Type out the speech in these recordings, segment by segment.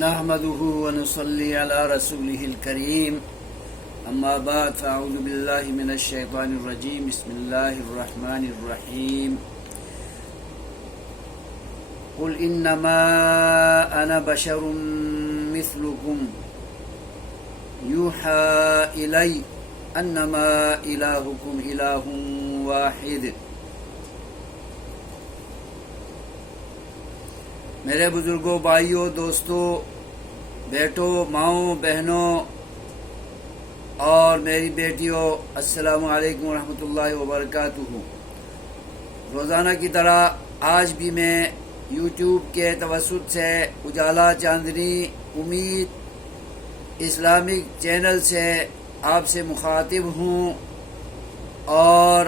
نحمده ونصلي على رسوله الكريم اما بعد فاعوذ بالله من الشيطان الرجيم بسم الله الرحمن الرحيم قل انما انا بشر مثلكم يوحى الي انما الهكم اله واحد۔ میرے بزرگوں، بھائیوں، دوستوں، بیٹوں، ماؤں، بہنوں اور میری بیٹیوں، السلام علیکم ورحمۃ اللہ وبرکاتہ۔ روزانہ کی طرح آج بھی میں یوٹیوب کے توسط سے اجالا چاندنی امید اسلامک چینل سے آپ سے مخاطب ہوں اور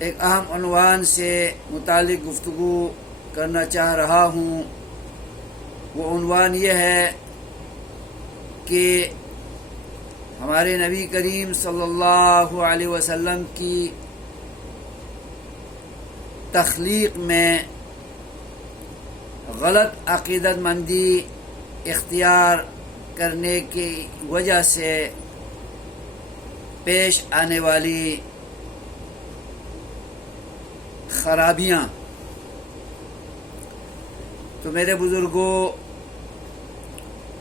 ایک اہم عنوان سے متعلق گفتگو کرنا چاہ رہا ہوں۔ وہ عنوان یہ ہے کہ ہمارے نبی کریم صلی اللہ علیہ وسلم کی تخلیق میں غلط عقیدت مندی اختیار کرنے کی وجہ سے پیش آنے والی خرابیاں۔ تو میرے بزرگوں،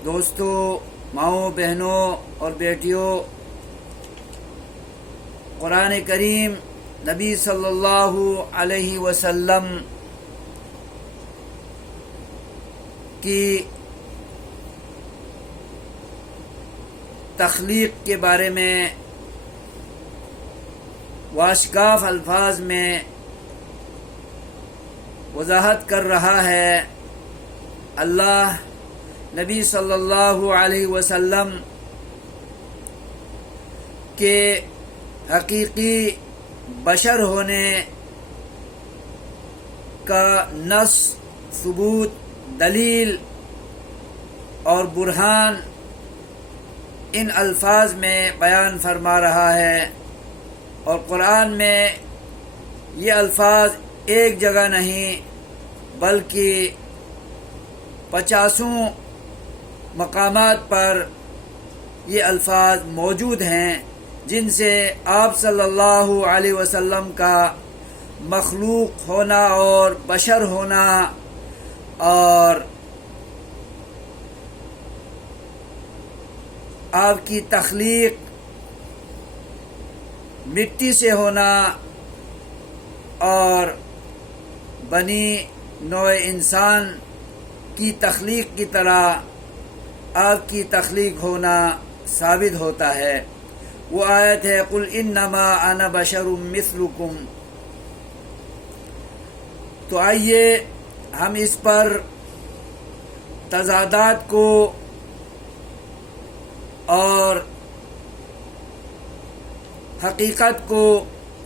دوستوں، ماؤں، بہنوں اور بیٹیوں، قرآن کریم نبی صلی اللہ علیہ وسلم کی تخلیق کے بارے میں واشگاف الفاظ میں وضاحت کر رہا ہے۔ اللہ نبی صلی اللہ علیہ وسلم کے حقیقی بشر ہونے کا نص، ثبوت، دلیل اور برہان ان الفاظ میں بیان فرما رہا ہے، اور قرآن میں یہ الفاظ ایک جگہ نہیں بلکہ 50 مقامات پر یہ الفاظ موجود ہیں، جن سے آپ صلی اللہ علیہ وسلم کا مخلوق ہونا اور بشر ہونا اور آپ کی تخلیق مٹی سے ہونا اور بنی نوع انسان کی تخلیق کی طرح آپ کی تخلیق ہونا ثابت ہوتا ہے۔ وہ آیت ہے قل انما انا بشر مثلکم۔ تو آئیے ہم اس پر تضادات کو اور حقیقت کو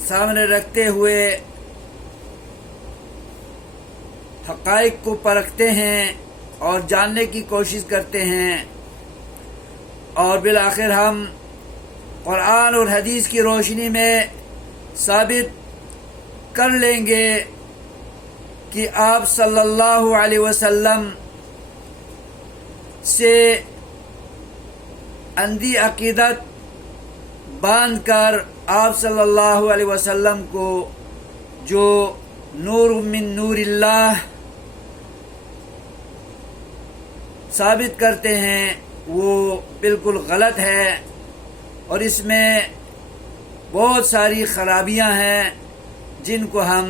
سامنے رکھتے ہوئے حقائق کو پرکھتے ہیں اور جاننے کی کوشش کرتے ہیں، اور بالآخر ہم قرآن اور حدیث کی روشنی میں ثابت کر لیں گے کہ آپ صلی اللہ علیہ وسلم سے اندھی عقیدت باندھ کر آپ صلی اللہ علیہ وسلم کو جو نور من نور اللہ ثابت کرتے ہیں وہ بالکل غلط ہے، اور اس میں بہت ساری خرابیاں ہیں جن کو ہم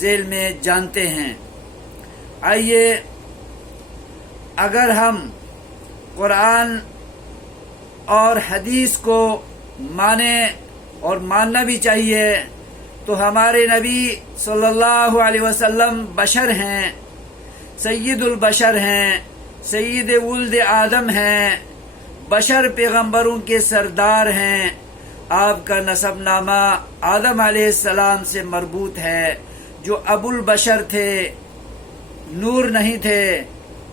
ذیل میں جانتے ہیں۔ آئیے اگر ہم قرآن اور حدیث کو مانیں، اور ماننا بھی چاہیے، تو ہمارے نبی صلی اللہ علیہ وسلم بشر ہیں، سید البشر ہیں، سید ولد آدم ہیں، بشر پیغمبروں کے سردار ہیں۔ آپ کا نسب نامہ آدم علیہ السلام سے مربوط ہے، جو ابو البشر تھے، نور نہیں تھے،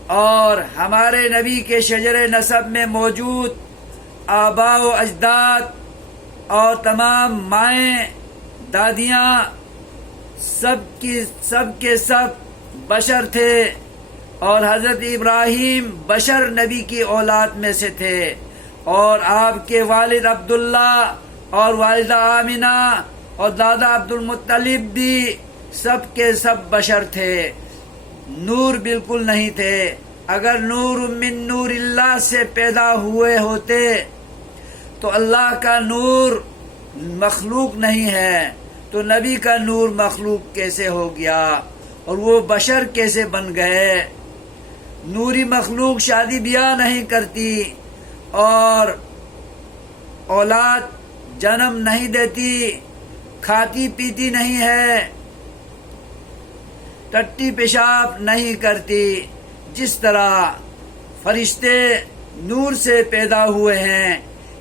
اور ہمارے نبی کے شجر نسب میں موجود آباء و اجداد اور تمام مائیں، دادیاں سب کے سب بشر تھے، اور حضرت ابراہیم بشر نبی کی اولاد میں سے تھے، اور آپ کے والد عبداللہ اور والدہ آمنہ اور دادا عبد المطلب بھی سب کے سب بشر تھے، نور بالکل نہیں تھے۔ اگر نور من نور اللہ سے پیدا ہوئے ہوتے تو اللہ کا نور مخلوق نہیں ہے، تو نبی کا نور مخلوق کیسے ہو گیا اور وہ بشر کیسے بن گئے؟ نوری مخلوق شادی بیاہ نہیں کرتی اور اولاد جنم نہیں دیتی، کھاتی پیتی نہیں ہے، ٹٹی پیشاب نہیں کرتی، جس طرح فرشتے نور سے پیدا ہوئے ہیں،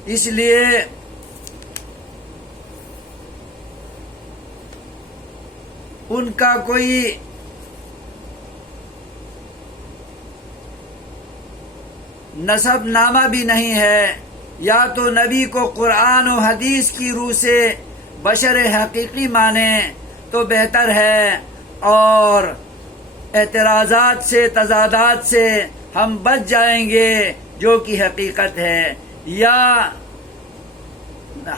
اس لیے ان کا کوئی نسب نامہ بھی نہیں ہے۔ یا تو نبی کو قرآن و حدیث کی روح سے بشر حقیقی مانیں تو بہتر ہے، اور اعتراضات سے تضادات سے ہم بچ جائیں گے جو کہ حقیقت ہے، یا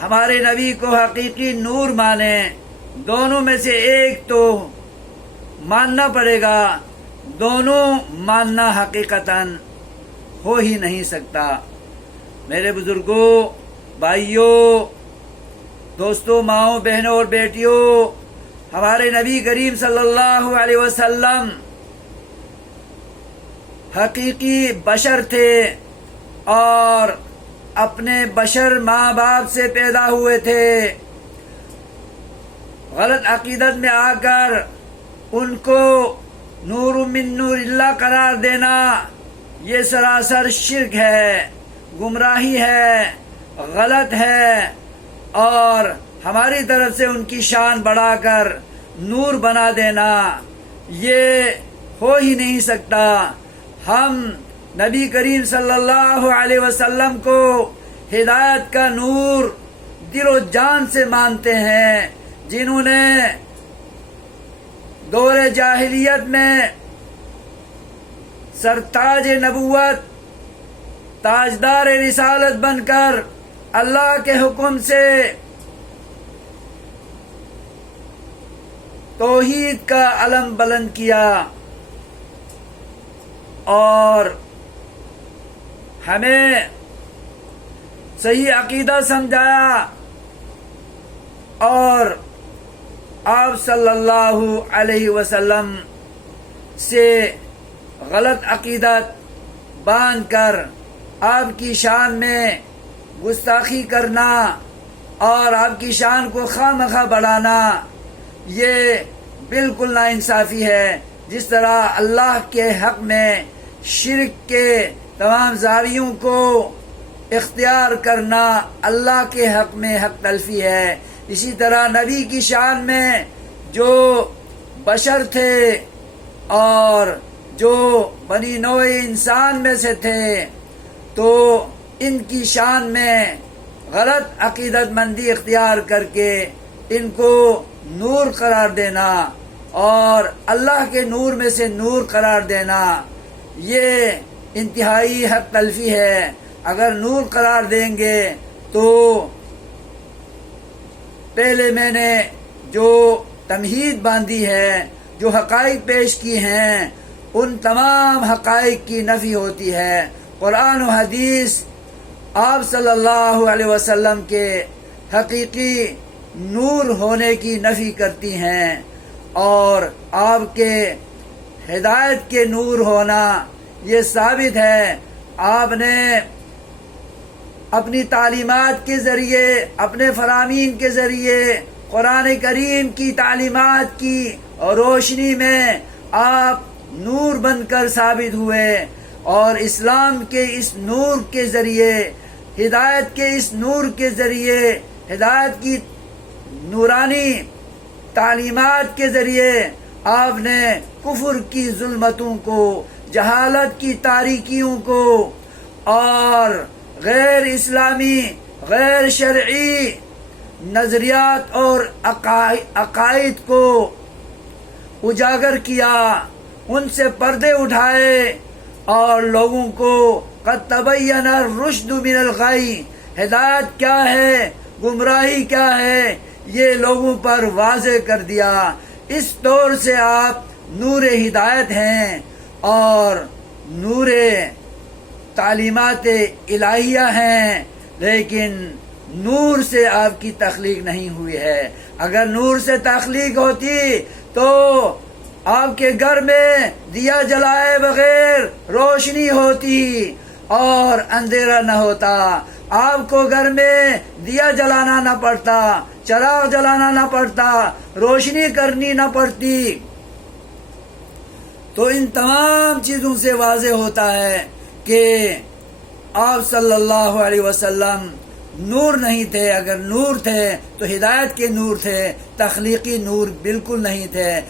ہمارے نبی کو حقیقی نور مانیں۔ دونوں میں سے ایک تو ماننا پڑے گا، دونوں ماننا حقیقتاً ہو ہی نہیں سکتا۔ میرے بزرگوں، بھائیوں، دوستوں، ماؤں، بہنوں اور بیٹیوں، ہمارے نبی کریم صلی اللہ علیہ وسلم حقیقی بشر تھے، اور اپنے بشر ماں باپ سے پیدا ہوئے تھے۔ غلط عقیدت میں آ کر ان کو نور من نور اللہ قرار دینا یہ سراسر شرک ہے، گمراہی ہے، غلط ہے، اور ہماری طرف سے ان کی شان بڑھا کر نور بنا دینا یہ ہو ہی نہیں سکتا۔ ہم نبی کریم صلی اللہ علیہ وسلم کو ہدایت کا نور دل و جان سے مانتے ہیں، جنہوں نے دور جاہلیت میں سرتاج نبوت، تاجدار رسالت بن کر اللہ کے حکم سے توحید کا علم بلند کیا اور ہمیں صحیح عقیدہ سمجھایا، اور آپ صلی اللہ علیہ وسلم سے غلط عقیدت باندھ کر آپ کی شان میں گستاخی کرنا اور آپ کی شان کو خواہ مخواہ بڑھانا یہ بالکل ناانصافی ہے۔ جس طرح اللہ کے حق میں شرک کے تمام زاویوں کو اختیار کرنا اللہ کے حق میں حق تلفی ہے، اسی طرح نبی کی شان میں جو بشر تھے اور جو بنی نوع انسان میں سے تھے تو ان کی شان میں غلط عقیدت مندی اختیار کر کے ان کو نور قرار دینا اور اللہ کے نور میں سے نور قرار دینا یہ انتہائی حق تلفی ہے۔ اگر نور قرار دیں گے تو پہلے میں نے جو تمہید باندھی ہے، جو حقائق پیش کی ہیں، ان تمام حقائق کی نفی ہوتی ہے۔ قرآن و حدیث آپ صلی اللہ علیہ وسلم کے حقیقی نور ہونے کی نفی کرتی ہیں، اور آپ کے ہدایت کے نور ہونا یہ ثابت ہے۔ آپ نے اپنی تعلیمات کے ذریعے، اپنے فرامین کے ذریعے قرآن کریم کی تعلیمات کی روشنی میں آپ نور بن کر ثابت ہوئے، اور اسلام کے اس نور کے ذریعے، ہدایت کے اس نور کے ذریعے، ہدایت کی نورانی تعلیمات کے ذریعے آپ نے کفر کی ظلمتوں کو، جہالت کی تاریکیوں کو اور غیر اسلامی، غیر شرعی نظریات اور عقائد کو اجاگر کیا ان سے پردے اٹھائے اور لوگوں کو قد تبین الرشد من الغی، ہدایت کیا ہے، گمراہی کیا ہے، یہ لوگوں پر واضح کر دیا۔ اس طور سے آپ نور ہدایت ہیں اور نور تعلیمات الہیہ ہیں، لیکن نور سے آپ کی تخلیق نہیں ہوئی ہے۔ اگر نور سے تخلیق ہوتی تو آپ کے گھر میں دیا جلائے بغیر روشنی ہوتی اور اندھیرا نہ ہوتا، آپ کو گھر میں دیا جلانا نہ پڑتا، چراغ جلانا نہ پڑتا، روشنی کرنی نہ پڑتی۔ تو ان تمام چیزوں سے واضح ہوتا ہے کہ آپ صلی اللہ علیہ وسلم نور نہیں تھے۔ اگر نور تھے تو ہدایت کے نور تھے، تخلیقی نور بالکل نہیں تھے۔